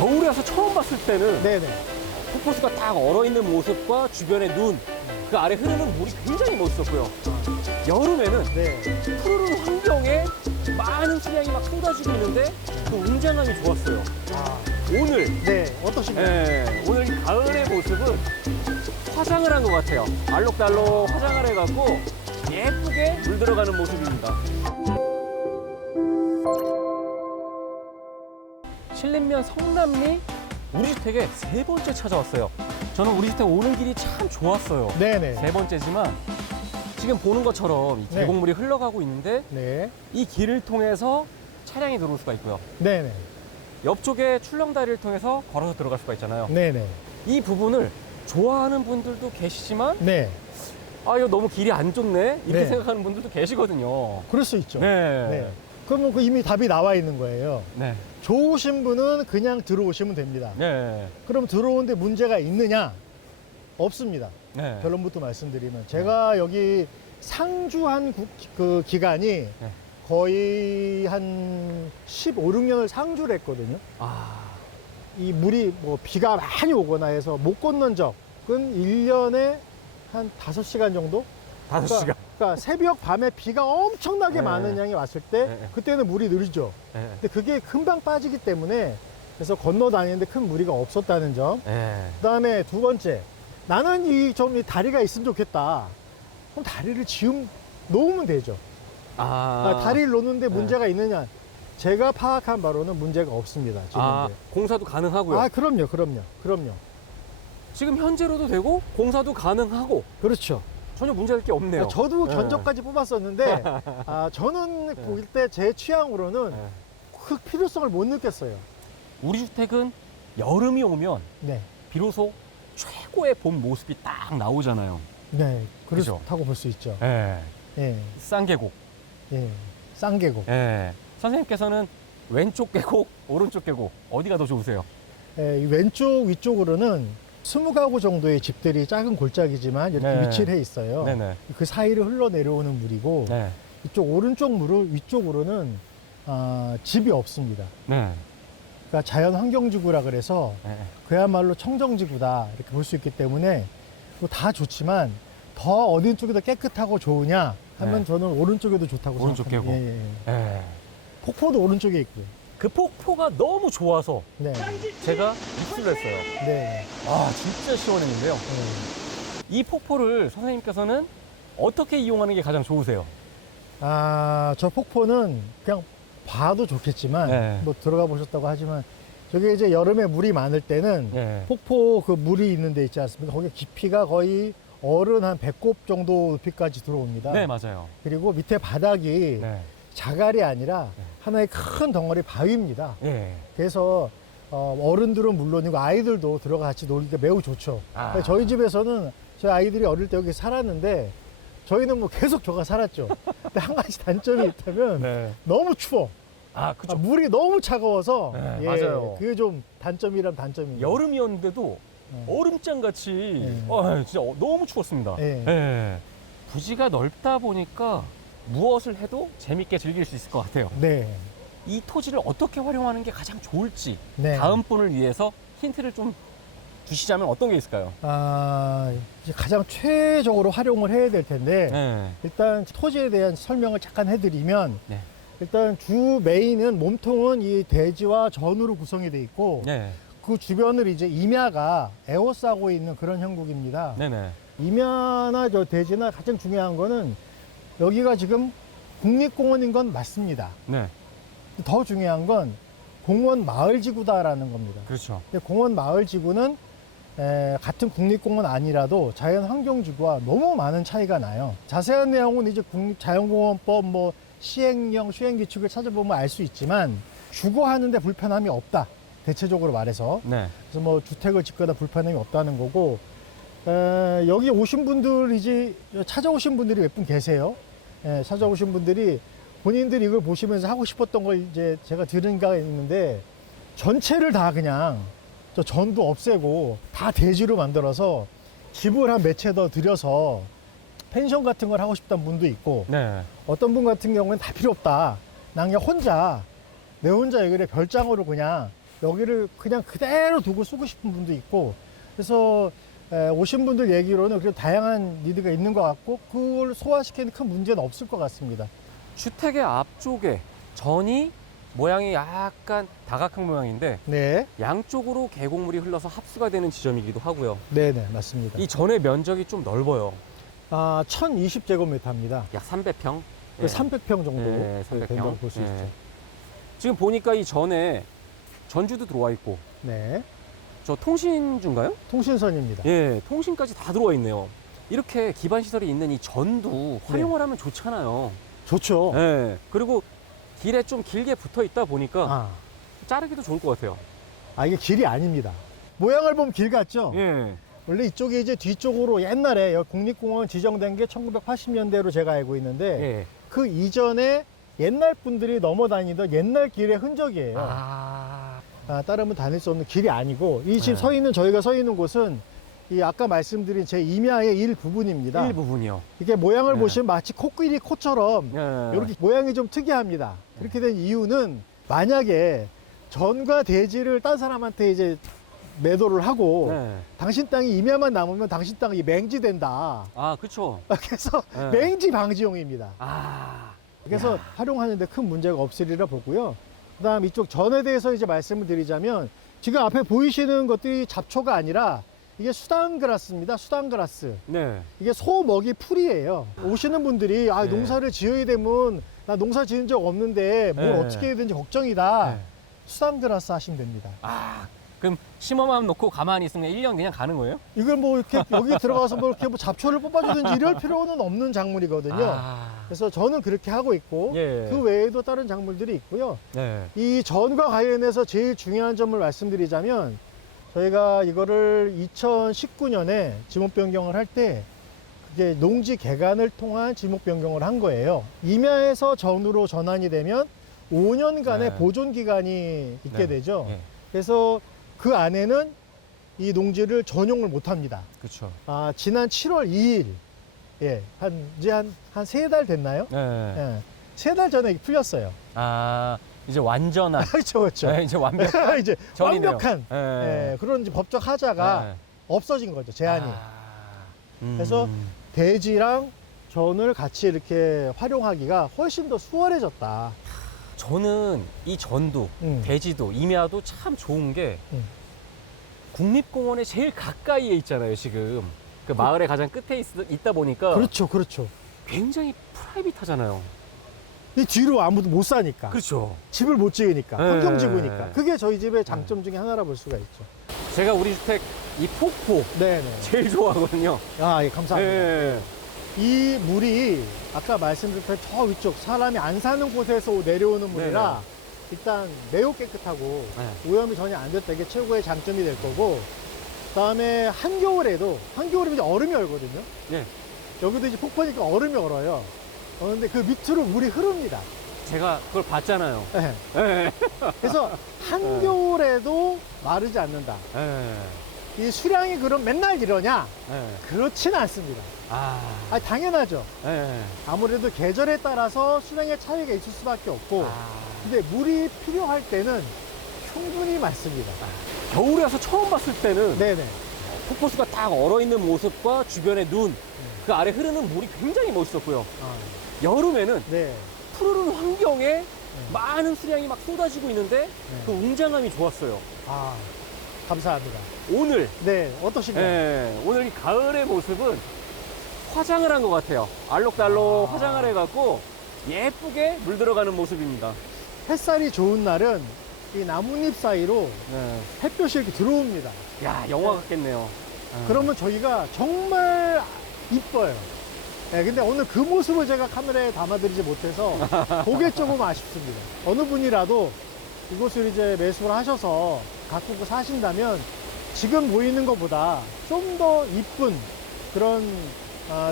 겨울에 와서 처음 봤을 때는 네네. 폭포수가 딱 얼어있는 모습과 주변의 눈, 그 아래 흐르는 물이 굉장히 멋있었고요. 여름에는 네. 푸르른 환경에 많은 수량이 막 쏟아지고 있는데 그 웅장함이 좋았어요. 아, 오늘, 네. 어떠신가요? 오늘 이 가을의 모습은 화장을 한 것 같아요. 알록달록 화장을 해갖고 예쁘게 물들어가는 모습입니다. 신림면 성남리 우리 주택에 세 번째 찾아왔어요. 저는 우리 주택 오는 길이 참 좋았어요. 네네. 세 번째지만 지금 보는 것처럼 이 네. 계곡물이 흘러가고 있는데 네. 이 길을 통해서 차량이 들어올 수가 있고요. 네네. 옆쪽에 출렁다리를 통해서 걸어서 들어갈 수가 있잖아요. 네네. 이 부분을 좋아하는 분들도 계시지만 네. 아 이거 너무 길이 안 좁네 이렇게 네. 생각하는 분들도 계시거든요. 그럴 수 있죠. 네. 네. 그러면 그 이미 답이 나와 있는 거예요. 네. 좋으신 분은 그냥 들어오시면 됩니다. 네. 그럼 들어오는데 문제가 있느냐? 없습니다. 네. 결론부터 말씀드리면 제가 여기 상주한 그 기간이 네. 거의 한 15, 16년을 상주를 했거든요. 아. 이 물이 뭐 비가 많이 오거나 해서 못 건넌 적은 1년에 한 5시간 정도? 5시간. 그러니까 새벽 밤에 비가 엄청나게 네. 많은 양이 왔을 때 네. 그때는 물이 느리죠. 네. 근데 그게 금방 빠지기 때문에 그래서 건너 다니는데 큰 무리가 없었다는 점. 네. 그다음에 두 번째, 나는 이 다리가 있으면 좋겠다. 그럼 다리를 놓으면 되죠. 아. 다리를 놓는데 네. 문제가 있느냐? 제가 파악한 바로는 문제가 없습니다. 지금. 아, 공사도 가능하고요. 그럼요. 지금 현재로도 되고 공사도 가능하고 그렇죠. 전혀 문제될 게 없네요. 저도 네. 견적까지 뽑았었는데, 저는 볼 때 제 취향으로는 네. 그 필요성을 못 느꼈어요. 우리 주택은 여름이 오면 네. 비로소 최고의 봄 모습이 딱 나오잖아요. 네. 그죠? 그렇다고 볼 수 있죠. 예. 예. 쌍계곡. 예. 쌍계곡. 예. 선생님께서는 왼쪽 계곡, 오른쪽 계곡 어디가 더 좋으세요? 이 왼쪽 위쪽으로는 20가구 정도의 집들이 작은 골짜기지만 이렇게 네. 위치를 해 있어요. 네네. 그 사이를 흘러내려오는 물이고 네. 이쪽 오른쪽 물을 위쪽으로는 집이 없습니다. 네. 그러니까 자연환경지구라 그래서 네. 그야말로 청정지구다 이렇게 볼 수 있기 때문에 뭐 다 좋지만 더 어디 쪽이 더 깨끗하고 좋으냐 하면 네. 저는 오른쪽에도 좋다고 오른쪽 생각합니다. 계곡. 예. 예. 폭포도 오른쪽에 있고요. 그 폭포가 너무 좋아서 네. 제가 입수를 했어요. 네. 아, 진짜 시원했는데요. 네. 이 폭포를 선생님께서는 어떻게 이용하는 게 가장 좋으세요? 저 폭포는 그냥 봐도 좋겠지만 네. 뭐 들어가 보셨다고 하지만 저게 이제 여름에 물이 많을 때는 네. 폭포 그 물이 있는 데 있지 않습니까? 거기 깊이가 거의 어른 한 배꼽 정도 높이까지 들어옵니다. 네, 맞아요. 그리고 밑에 바닥이 네. 자갈이 아니라 네. 하나의 큰 덩어리 바위입니다. 예. 그래서 어른들은 물론이고 아이들도 들어가 같이 놀기가 매우 좋죠. 아. 저희 집에서는 저희 아이들이 어릴 때 여기 살았는데 저희는 뭐 계속 저가 살았죠. 근데 한 가지 단점이 있다면 네. 너무 추워. 아, 그쵸. 물이 너무 차가워서 네, 맞아요. 그게 좀 단점이란 단점입니다. 여름이었는데도 네. 얼음장 같이 네. 진짜 너무 추웠습니다. 네. 예. 부지가 넓다 보니까 무엇을 해도 재밌게 즐길 수 있을 것 같아요. 네. 이 토지를 어떻게 활용하는 게 가장 좋을지 네. 다음 분을 위해서 힌트를 좀 주시자면 어떤 게 있을까요? 이제 가장 최적으로 활용을 해야 될 텐데 네. 일단 토지에 대한 설명을 잠깐 해드리면 네. 일단 주 메인은 몸통은 이 대지와 전으로 구성이 돼 있고 네. 그 주변을 이제 임야가 에워싸고 있는 그런 형국입니다. 네네. 임야나 저 대지나 가장 중요한 거는 여기가 지금 국립공원인 건 맞습니다. 네. 더 중요한 건 공원 마을지구다라는 겁니다. 그렇죠. 근데 공원 마을지구는 같은 국립공원 아니라도 자연환경지구와 너무 많은 차이가 나요. 자세한 내용은 이제 국립자연공원법 뭐 시행령, 시행규칙을 찾아보면 알 수 있지만 주거하는데 불편함이 없다. 대체적으로 말해서. 네. 그래서 뭐 주택을 짓거나 불편함이 없다는 거고 여기 오신 분들이지 찾아오신 분들이 몇 분 계세요. 찾아오신 분들이 본인들이 이걸 보시면서 하고 싶었던 걸 이제 제가 들은 가 있는데 전체를 다 그냥 저 전도 없애고 다 대지로 만들어서 집을 한 몇 채 더 들여서 펜션 같은 걸 하고 싶다는 분도 있고 네. 어떤 분 같은 경우는 다 필요 없다. 난 그냥 혼자 내 혼자 여기를 별장으로 그냥 여기를 그냥 그대로 두고 쓰고 싶은 분도 있고, 그래서 오신 분들 얘기로는 그래도 다양한 니드가 있는 것 같고, 그걸 소화시키는 큰 문제는 없을 것 같습니다. 주택의 앞쪽에 전이 모양이 약간 다각형 모양인데 네, 양쪽으로 계곡물이 흘러서 합수가 되는 지점이기도 하고요. 네네, 맞습니다. 이 전의 면적이 좀 넓어요. 1020제곱미터입니다. 약 300평. 300평 정도 예, 300평. 된다고 볼 수 예. 있죠. 지금 보니까 이 전에 전주도 들어와 있고, 네, 저 통신주인가요? 통신선입니다. 예, 통신까지 다 들어와 있네요. 이렇게 기반 시설이 있는 이 전도 활용을 하면 좋잖아요. 좋죠. 예. 그리고 길에 좀 길게 붙어 있다 보니까 자르기도 좋을 것 같아요. 이게 길이 아닙니다. 모양을 보면 길 같죠? 예. 원래 이쪽에 이제 뒤쪽으로 옛날에 여기 국립공원 지정된 게 1980년대로 제가 알고 있는데, 예. 그 이전에 옛날 분들이 넘어다니던 옛날 길의 흔적이에요. 다른 분 다닐 수 없는 길이 아니고, 이 지금 네. 저희가 서 있는 곳은 이 아까 말씀드린 제 임야의 일부분입니다. 일부분이요. 이게 모양을 네. 보시면 마치 코끼리 코처럼 예. 이렇게 모양이 좀 특이합니다. 그렇게 된 이유는, 만약에 전과 대지를 딴 사람한테 이제 매도를 하고 네. 당신 땅이 임야만 남으면 당신 땅이 맹지된다. 아, 그쵸. 그래서 네. 맹지 방지용입니다. 아. 그래서 야. 활용하는데 큰 문제가 없으리라 보고요. 그다음 이쪽 전에 대해서 이제 말씀을 드리자면, 지금 앞에 보이시는 것들이 잡초가 아니라 이게 수단그라스입니다. 수단그라스. 네. 이게 소 먹이 풀이에요. 오시는 분들이 네. 농사를 지어야 되면 나 농사 지은 적 없는데 뭘 네. 어떻게 해야 되는지 걱정이다. 네. 수단그라스 하시면 됩니다. 아, 그럼 심어만 놓고 가만히 있으면 1년 그냥 가는 거예요? 이걸 뭐 이렇게 여기 들어가서 뭐 이렇게 뭐 잡초를 뽑아주든지 이럴 필요는 없는 작물이거든요. 아. 그래서 저는 그렇게 하고 있고, 예. 그 외에도 다른 작물들이 있고요. 네. 이 전과 관련해서 제일 중요한 점을 말씀드리자면, 저희가 이거를 2019년에 지목 변경을 할 때 그게 농지 개간을 통한 지목 변경을 한 거예요. 임야에서 전으로 전환이 되면 5년간의 네. 보존 기간이 있게 네. 되죠. 예. 그래서 그 안에는 이 농지를 전용을 못 합니다. 그쵸. 지난 7월 2일, 이제 한 3달 됐나요? 네. 예. 3달 전에 풀렸어요. 아, 이제 완전한. 그렇죠, 그렇죠. 네, 이제 완벽한. 이제 전이네요. 완벽한 예. 그런 이제 법적 하자가 네. 없어진 거죠, 제한이. 그래서 음. 대지랑 전을 같이 이렇게 활용하기가 훨씬 더 수월해졌다. 저는 이 전도, 대지도, 임야도 참 좋은 게 음. 국립공원에 제일 가까이에 있잖아요, 지금. 그 마을의 가장 끝에 있다 보니까 그렇죠, 그렇죠. 굉장히 프라이빗하잖아요. 이 뒤로 아무도 못 사니까. 그렇죠. 집을 못 지으니까. 네. 환경지구니까. 그게 저희 집의 장점 중에 하나라 볼 수가 있죠. 제가 우리 주택 이 폭포 네네. 제일 좋아하거든요. 예, 감사합니다. 네. 이 물이 아까 말씀드렸던 저 위쪽 사람이 안 사는 곳에서 내려오는 물이라 네네. 일단 매우 깨끗하고 네. 오염이 전혀 안 됐다. 이게 최고의 장점이 될 거고, 그다음에 한겨울에 이제 얼음이 얼거든요. 네. 여기도 이제 폭포니까 얼음이 얼어요. 그런데 그 밑으로 물이 흐릅니다. 제가 그걸 봤잖아요. 네. 네. 그래서 한겨울에도 마르지 않는다. 네. 이 수량이 그럼 맨날 이러냐? 네. 그렇지는 않습니다. 당연하죠. 네. 아무래도 계절에 따라서 수량의 차이가 있을 수밖에 없고, 근데 물이 필요할 때는 충분히 많습니다. 겨울에 와서 처음 봤을 때는 네네. 폭포수가 딱 얼어있는 모습과 주변의 눈, 그 아래 흐르는 물이 굉장히 멋있었고요. 여름에는 네. 푸르른 환경에 많은 수량이 막 쏟아지고 있는데 그 웅장함이 좋았어요. 감사합니다. 오늘, 네, 어떠신가요? 네, 오늘 이 가을의 모습은 화장을 한 것 같아요. 알록달록 화장을 해갖고 예쁘게 물들어가는 모습입니다. 햇살이 좋은 날은 이 나뭇잎 사이로 네. 햇볕이 이렇게 들어옵니다. 야, 영화 같겠네요. 그러면 저희가 정말 이뻐요. 네, 근데 오늘 그 모습을 제가 카메라에 담아드리지 못해서 그게 조금 아쉽습니다. 어느 분이라도 이곳을 이제 매수를 하셔서 가꾸고 사신다면 지금 보이는 것보다 좀 더 이쁜 그런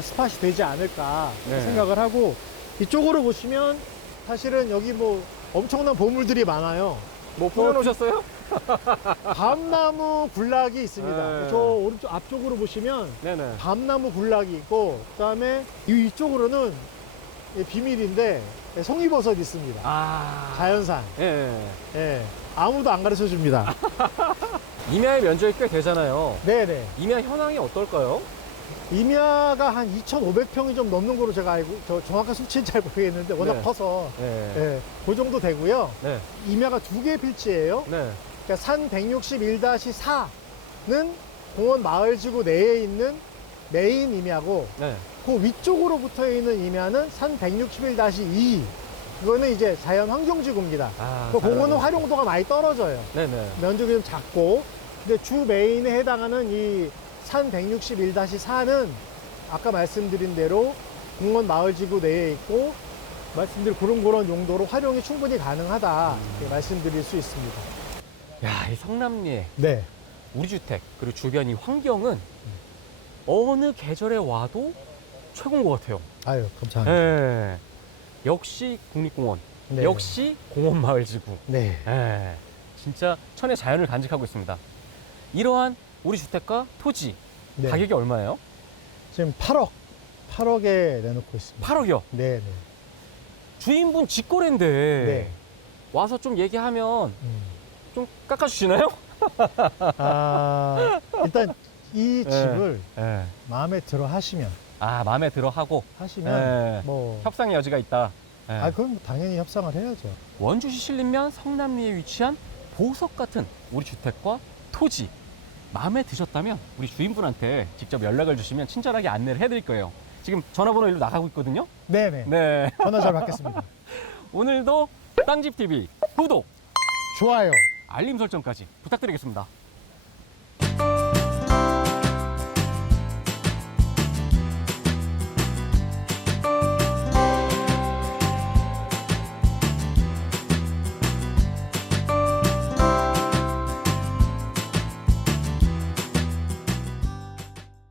스팟이 되지 않을까 네. 생각을 하고, 이쪽으로 보시면 사실은 여기 뭐 엄청난 보물들이 많아요. 뭐 뿌려놓으셨어요? 밤나무 군락이 있습니다. 네. 저 오른쪽 앞쪽으로 보시면 네네. 밤나무 군락이 있고, 그다음에 이쪽으로는 비밀인데 송이버섯 있습니다. 아. 자연산. 예. 예. 아무도 안 가르쳐 줍니다. 임야의 면적이 꽤 되잖아요. 네네. 임야 현황이 어떨까요? 임야가 한 2,500평이 좀 넘는 거로 제가 알고, 저 정확한 수치는 잘 모르겠는데 워낙 네. 커서 네. 예, 그 정도 되고요. 네. 임야가 두 개 필지예요. 네. 그러니까 산 161-4는 공원 마을지구 내에 있는 메인 임야고, 네. 그 위쪽으로 붙어 있는 임야는 산 161-2. 그거는 이제 자연 환경지구입니다. 아, 그 공원은 자연환경. 활용도가 많이 떨어져요. 네네. 면적이 좀 작고, 근데 주 메인에 해당하는 이 산 161-4는 아까 말씀드린 대로 공원 마을지구 내에 있고, 말씀드린 그런 용도로 활용이 충분히 가능하다 이렇게 말씀드릴 수 있습니다. 야, 이 성남리에 네. 우리 주택 그리고 주변 이 환경은 어느 계절에 와도 최고인 것 같아요. 아유, 감사합니다. 네. 역시 국립공원, 네. 역시 공원마을지구. 네. 네. 진짜 천의 자연을 간직하고 있습니다. 이러한 우리 주택과 토지 네. 가격이 얼마예요? 지금 8억에 내놓고 있습니다. 8억이요. 네, 네. 주인분 직거래인데 네. 와서 좀 얘기하면 음. 좀 깎아주시나요? 일단 이 네. 집을 네. 마음에 들어 하시면 마음에 들어 하고 네. 뭐 협상의 여지가 있다. 네. 그럼 당연히 협상을 해야죠. 원주시 신림면 성남리에 위치한 보석 같은 우리 주택과 토지 마음에 드셨다면 우리 주인분한테 직접 연락을 주시면 친절하게 안내를 해드릴 거예요. 지금 전화번호 일로 나가고 있거든요. 네네. 네. 전화 잘 받겠습니다. 오늘도 땅집TV 구독, 좋아요. 알림 설정까지 부탁드리겠습니다.